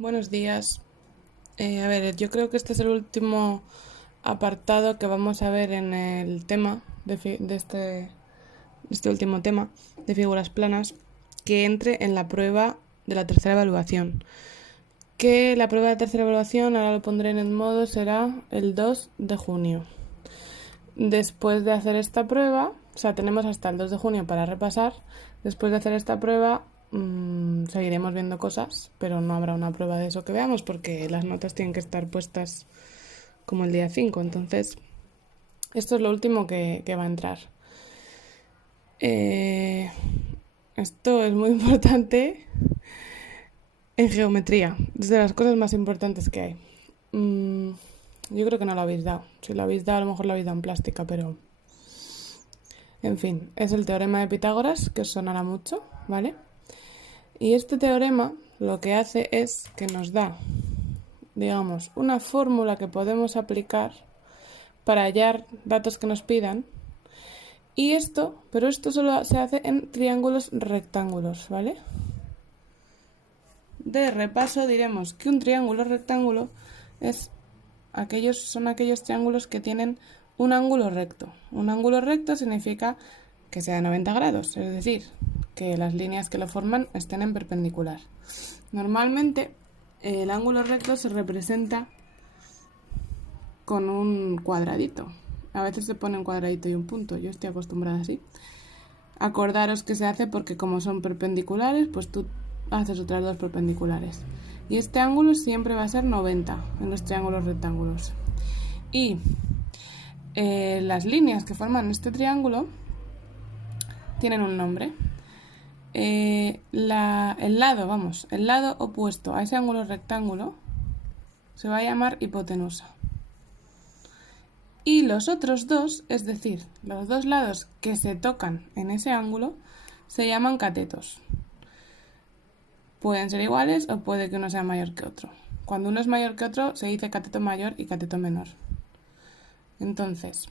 Buenos días. A ver, yo creo que este es el último apartado que vamos a ver en el tema de este último tema de figuras planas que entre en la prueba de la tercera evaluación. Que la prueba de tercera evaluación, ahora lo pondré en el modo, será el 2 de junio. Después de hacer esta prueba, o sea, tenemos hasta el 2 de junio para repasar. Después de hacer esta prueba, seguiremos viendo cosas, pero no habrá una prueba de eso que veamos porque las notas tienen que estar puestas como el día 5. Entonces, esto es lo último que va a entrar. Esto es muy importante en geometría. Es de las cosas más importantes que hay. Yo creo que no lo habéis dado. Si lo habéis dado, a lo mejor lo habéis dado en plástica, pero... En fin, es el teorema de Pitágoras, que os sonará mucho, ¿vale? Y este teorema lo que hace es que nos da, digamos, una fórmula que podemos aplicar para hallar datos que nos pidan. Y pero esto solo se hace en triángulos rectángulos, ¿vale? De repaso diremos que un triángulo rectángulo son aquellos triángulos que tienen un ángulo recto. Un ángulo recto significa que sea de 90 grados, es decir, que las líneas que lo forman estén en perpendicular. Normalmente el ángulo recto se representa con un cuadradito. A veces se pone un cuadradito y un punto, yo estoy acostumbrada así. Acordaros que se hace porque como son perpendiculares, pues tú haces otras dos perpendiculares. Y este ángulo siempre va a ser 90 en los triángulos rectángulos. Y las líneas que forman este triángulo tienen un nombre. El lado opuesto a ese ángulo rectángulo se va a llamar hipotenusa. Y los otros dos, es decir, los dos lados que se tocan en ese ángulo, se llaman catetos. Pueden ser iguales o puede que uno sea mayor que otro. Cuando uno es mayor que otro, se dice cateto mayor y cateto menor. Entonces,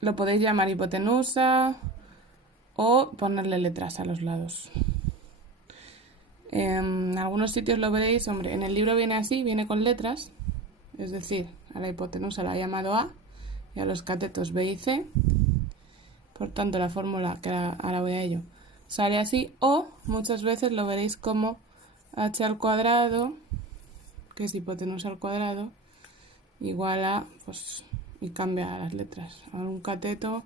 lo podéis llamar hipotenusa o ponerle letras a los lados. En algunos sitios lo veréis, hombre, en el libro viene así, viene con letras, es decir, a la hipotenusa la ha llamado A y a los catetos B y C. Por tanto, la fórmula, que ahora voy a ello, sale así, o muchas veces lo veréis como h al cuadrado, que es hipotenusa al cuadrado, igual a, pues, y cambia las letras, a un cateto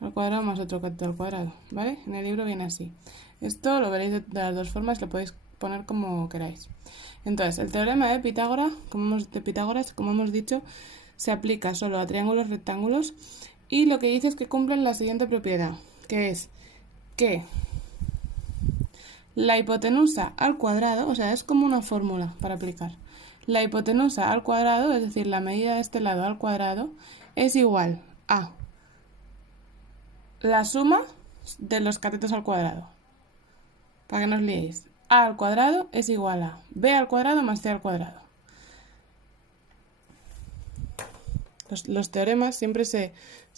al cuadrado más otro cateto al cuadrado, ¿vale? En el libro viene así. Esto lo veréis de las dos formas, lo podéis poner como queráis. Entonces, el teorema de Pitágoras, como hemos dicho, se aplica solo a triángulos rectángulos y lo que dice es que cumplen la siguiente propiedad, que es que la hipotenusa al cuadrado, o sea, es como una fórmula para aplicar. La hipotenusa al cuadrado, es decir, la medida de este lado al cuadrado, es igual a la suma de los catetos al cuadrado. Para que no os liéis. A al cuadrado es igual a b al cuadrado más c al cuadrado. Los teoremas siempre se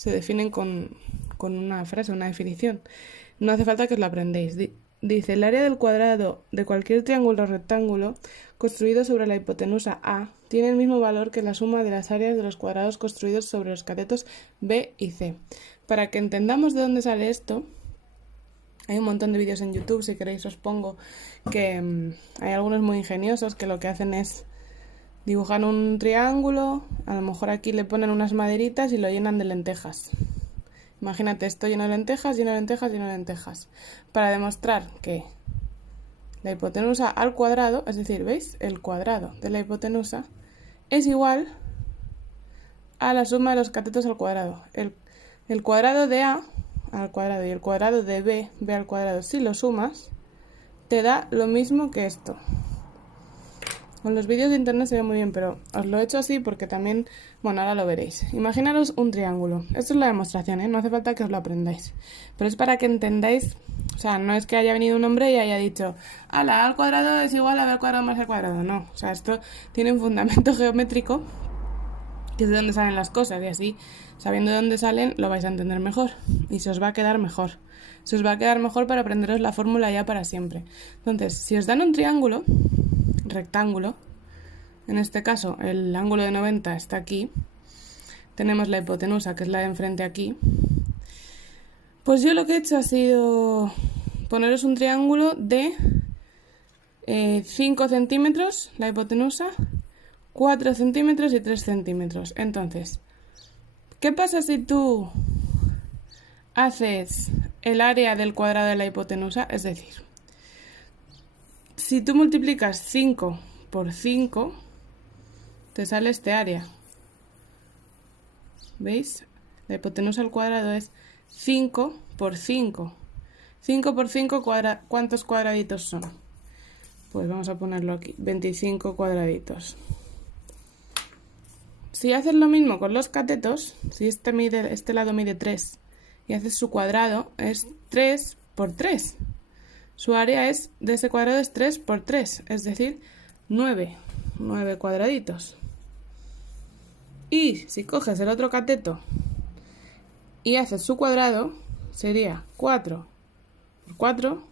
definen con una frase, una definición. No hace falta que os la aprendáis. Dice, el área del cuadrado de cualquier triángulo o rectángulo construido sobre la hipotenusa A tiene el mismo valor que la suma de las áreas de los cuadrados construidos sobre los catetos B y C. Para que entendamos de dónde sale esto, hay un montón de vídeos en YouTube, si queréis os pongo, que hay algunos muy ingeniosos que lo que hacen es dibujar un triángulo, a lo mejor aquí le ponen unas maderitas y lo llenan de lentejas. Imagínate esto lleno de lentejas, lleno de lentejas, lleno de lentejas. Para demostrar que la hipotenusa al cuadrado, es decir, ¿veis? El cuadrado de la hipotenusa es igual a la suma de los catetos al cuadrado. El cuadrado de A al cuadrado y el cuadrado de B al cuadrado, si lo sumas, te da lo mismo que esto. Con los vídeos de internet se ve muy bien, pero os lo he hecho así porque también, bueno, ahora lo veréis. Imaginaros un triángulo. Esto es la demostración, ¿eh? No hace falta que os lo aprendáis. Pero es para que entendáis, o sea, no es que haya venido un hombre y haya dicho, a la A al cuadrado es igual a B al cuadrado más C al cuadrado. No, o sea, esto tiene un fundamento geométrico, que es de dónde salen las cosas, y así, sabiendo de dónde salen, lo vais a entender mejor y se os va a quedar mejor. Se os va a quedar mejor para aprenderos la fórmula ya para siempre. Entonces, si os dan un triángulo rectángulo, En este caso, el ángulo de 90 está aquí. Tenemos la hipotenusa, que es la de enfrente aquí. Pues yo lo que he hecho ha sido poneros un triángulo de 5 centímetros, la hipotenusa, 4 centímetros y 3 centímetros. Entonces, ¿qué pasa si tú haces el área del cuadrado de la hipotenusa? Es decir, si tú multiplicas 5 por 5, te sale este área. ¿Veis? La hipotenusa al cuadrado es 5 por 5. 5 por 5, ¿cuántos cuadraditos son? Pues vamos a ponerlo aquí, 25 cuadraditos. Si haces lo mismo con los catetos, si este lado mide 3 y haces su cuadrado, es 3 por 3. Su área de ese cuadrado es 3 por 3, es decir, 9 cuadraditos. Y si coges el otro cateto y haces su cuadrado, sería 4 por 4,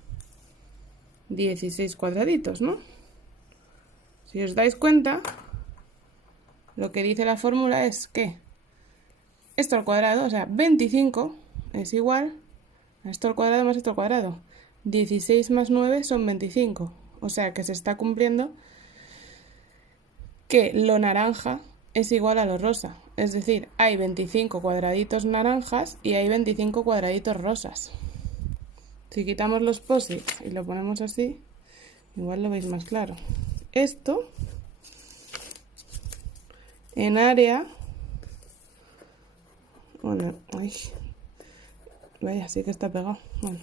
16 cuadraditos, ¿no? Si os dais cuenta, lo que dice la fórmula es que esto al cuadrado, o sea, 25 es igual a esto al cuadrado más esto al cuadrado. 16 más 9 son 25. O sea que se está cumpliendo que lo naranja es igual a lo rosa. Es decir, hay 25 cuadraditos naranjas y hay 25 cuadraditos rosas. Si quitamos los posits y lo ponemos así, igual lo veis más claro. Esto en área... Bueno, ay, vaya, sí que está pegado. Bueno,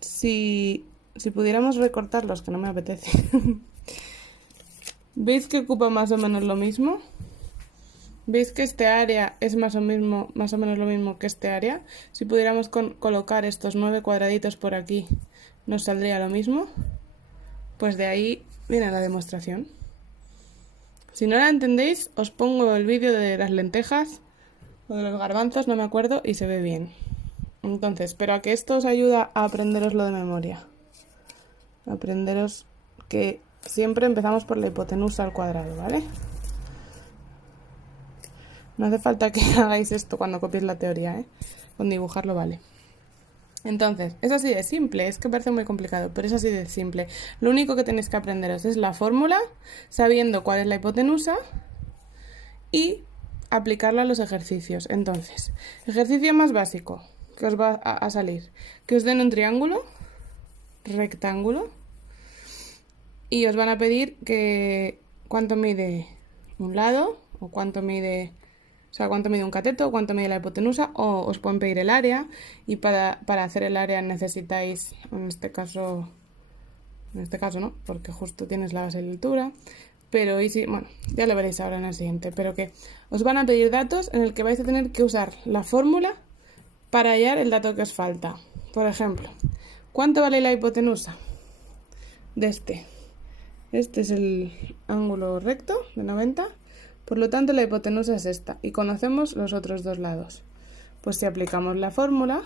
si pudiéramos recortarlos, que no me apetece. ¿Veis que ocupa más o menos lo mismo? ¿Veis que este área es más o menos lo mismo que este área? Si pudiéramos colocar estos 9 cuadraditos por aquí, ¿nos saldría lo mismo? Pues de ahí viene la demostración. Si no la entendéis, os pongo el vídeo de las lentejas o de los garbanzos, no me acuerdo, y se ve bien. Entonces, pero a que esto os ayuda a aprenderoslo de memoria. Aprenderos que siempre empezamos por la hipotenusa al cuadrado, ¿vale? No hace falta que hagáis esto cuando copiéis la teoría, ¿eh? Con dibujarlo vale. Entonces, es así de simple, es que parece muy complicado, pero es así de simple. Lo único que tenéis que aprenderos es la fórmula, sabiendo cuál es la hipotenusa y aplicarla a los ejercicios. Entonces, ejercicio más básico que os va a salir, que os den un triángulo rectángulo y os van a pedir que cuánto mide un lado o cuánto mide un cateto, cuánto mide la hipotenusa, o os pueden pedir el área, y para hacer el área necesitáis, en este caso no, porque justo tienes la base de la altura, pero bueno, ya lo veréis ahora en el siguiente, pero que os van a pedir datos en el que vais a tener que usar la fórmula para hallar el dato que os falta. Por ejemplo, ¿cuánto vale la hipotenusa de este? Este es el ángulo recto de 90. Por lo tanto, la hipotenusa es esta, y conocemos los otros dos lados. Pues si aplicamos la fórmula...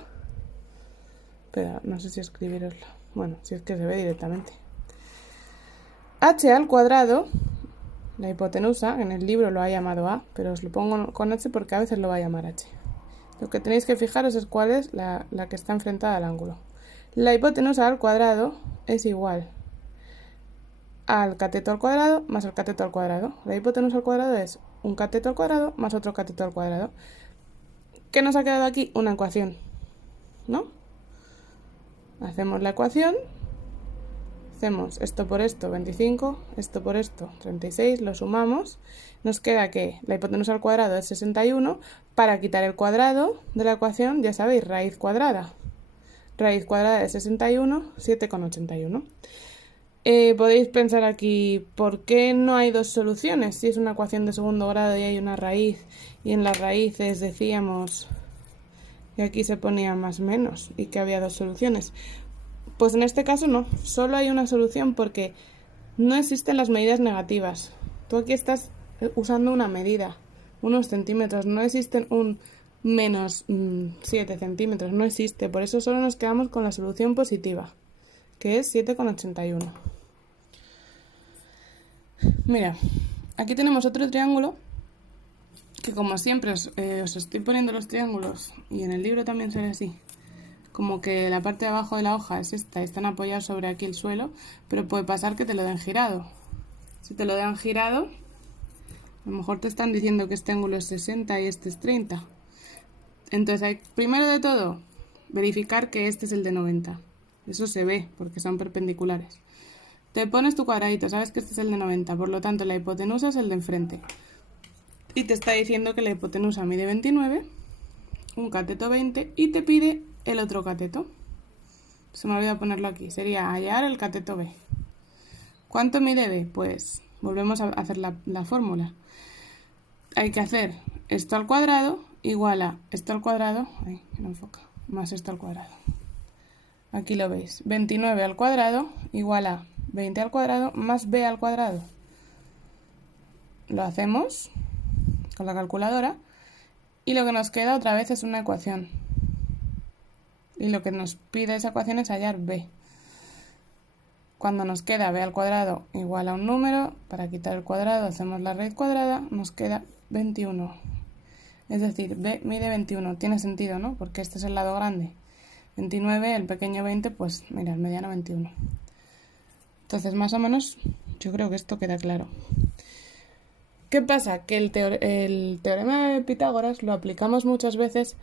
Espera, no sé si escribirosla. Bueno, si es que se ve directamente. H al cuadrado, la hipotenusa, en el libro lo ha llamado A, pero os lo pongo con H porque a veces lo va a llamar H. Lo que tenéis que fijaros es cuál es la que está enfrentada al ángulo. La hipotenusa al cuadrado es igual al cateto al cuadrado más el cateto al cuadrado. La hipotenusa al cuadrado es un cateto al cuadrado más otro cateto al cuadrado. ¿Qué nos ha quedado aquí? Una ecuación, ¿no? Hacemos la ecuación, hacemos esto por esto, 25, esto por esto, 36, lo sumamos. Nos queda que la hipotenusa al cuadrado es 61. Para quitar el cuadrado de la ecuación, ya sabéis, raíz cuadrada. Raíz cuadrada de 61, 7,81. Podéis pensar aquí, ¿por qué no hay dos soluciones? Si es una ecuación de segundo grado y hay una raíz, y en las raíces decíamos que aquí se ponía más menos y que había dos soluciones. Pues en este caso no, solo hay una solución porque no existen las medidas negativas. Tú aquí estás usando una medida, unos centímetros, no existen un menos 7 centímetros, no existe. Por eso solo nos quedamos con la solución positiva, que es 7,81. Mira, aquí tenemos otro triángulo que, como siempre os estoy poniendo los triángulos, y en el libro también sale así, como que la parte de abajo de la hoja es esta, están apoyados sobre aquí el suelo, pero puede pasar que te lo den girado. Si te lo dan girado, a lo mejor te están diciendo que este ángulo es 60 y este es 30. Entonces hay, primero de todo, verificar que este es el de 90. Eso se ve porque son perpendiculares. Te pones tu cuadradito, sabes que este es el de 90, por lo tanto la hipotenusa es el de enfrente. Y te está diciendo que la hipotenusa mide 29, un cateto 20, y te pide el otro cateto. Se me olvidó ponerlo aquí, sería hallar el cateto B. ¿Cuánto mide B? Pues volvemos a hacer la fórmula. Hay que hacer esto al cuadrado igual a esto al cuadrado, ay, no enfoca, más esto al cuadrado. Aquí lo veis, 29 al cuadrado igual a 20 al cuadrado más b al cuadrado. Lo hacemos con la calculadora y lo que nos queda otra vez es una ecuación. Y lo que nos pide esa ecuación es hallar b. Cuando nos queda b al cuadrado igual a un número, para quitar el cuadrado hacemos la raíz cuadrada, nos queda 21. Es decir, b mide 21. Tiene sentido, ¿no? Porque este es el lado grande. 29, el pequeño 20, pues mira, el mediano 21. Entonces, más o menos, yo creo que esto queda claro. ¿Qué pasa? Que el teorema de Pitágoras lo aplicamos muchas veces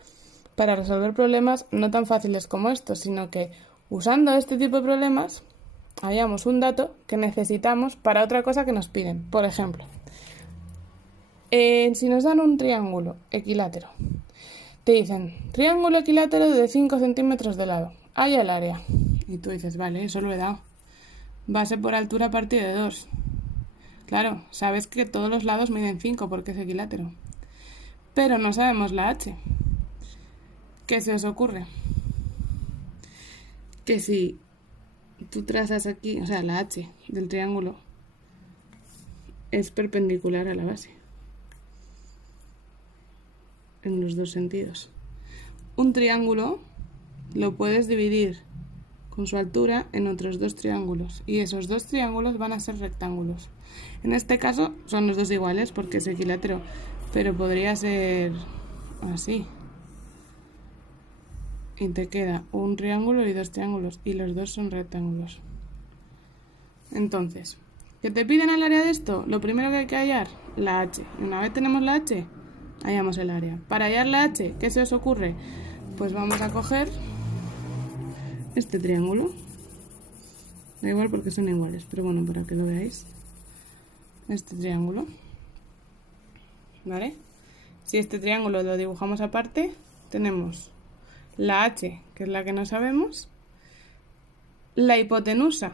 para resolver problemas no tan fáciles como estos, sino que usando este tipo de problemas hallamos un dato que necesitamos para otra cosa que nos piden. Por ejemplo, si nos dan un triángulo equilátero, te dicen, triángulo equilátero de 5 centímetros de lado, halla el área. Y tú dices, vale, eso lo he dado. Base por altura partido de 2. Claro, sabes que todos los lados miden 5 porque es equilátero. Pero no sabemos la h. ¿Qué se os ocurre? Que si tú trazas aquí, o sea, la h del triángulo es perpendicular a la base. En los dos sentidos. Un triángulo lo puedes dividir con su altura en otros dos triángulos y esos dos triángulos van a ser rectángulos. En este caso son los dos iguales porque es equilátero, pero podría ser así. Y te queda un triángulo y dos triángulos y los dos son rectángulos. Entonces, ¿qué te piden el área de esto? Lo primero que hay que hallar, la h. Una vez tenemos la h, hallamos el área. Para hallar la h, ¿qué se os ocurre? Pues vamos a coger este triángulo. Da igual porque son iguales, pero bueno, para que lo veáis. Este triángulo. ¿Vale? Si este triángulo lo dibujamos aparte, tenemos la h, que es la que no sabemos. La hipotenusa,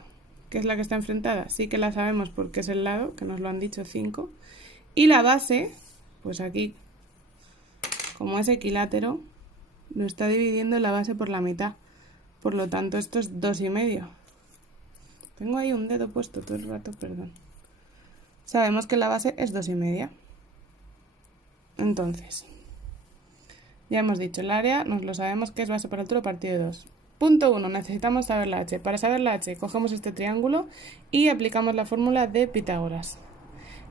que es la que está enfrentada, sí que la sabemos porque es el lado, que nos lo han dicho 5. Y la base, pues aquí, como es equilátero, lo está dividiendo la base por la mitad. Por lo tanto, esto es 2,5. Tengo ahí un dedo puesto todo el rato, perdón. Sabemos que la base es 2,5. Entonces, ya hemos dicho, el área nos lo sabemos que es base por altura partido de 2. Punto 1, necesitamos saber la h. Para saber la h, cogemos este triángulo y aplicamos la fórmula de Pitágoras.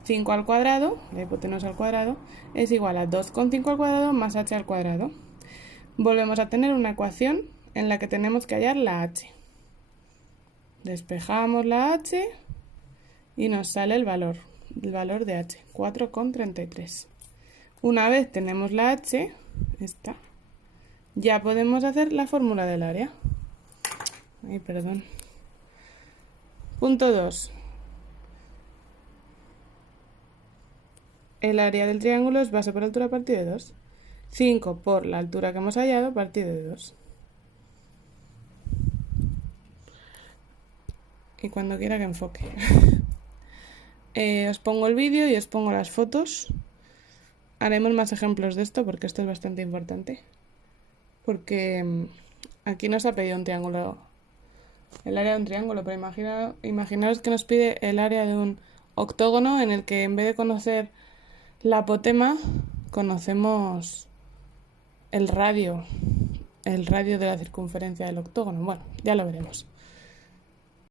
5 al cuadrado, la hipotenusa al cuadrado, es igual a 2,5 al cuadrado más h al cuadrado. Volvemos a tener una ecuación en la que tenemos que hallar la h. Despejamos la h y nos sale el valor de h, 4,33. Una vez tenemos la h, esta, ya podemos hacer la fórmula del área. Ay, perdón. Punto 2. El área del triángulo es base por altura partido de 2. 5 por la altura que hemos hallado partido de 2. Y cuando quiera que enfoque. Os pongo el vídeo y os pongo las fotos. Haremos más ejemplos de esto porque esto es bastante importante. Porque aquí nos ha pedido un triángulo, el área de un triángulo, pero imaginaos que nos pide el área de un octógono en el que en vez de conocer la apotema, conocemos el radio de la circunferencia del octógono. Bueno, ya lo veremos.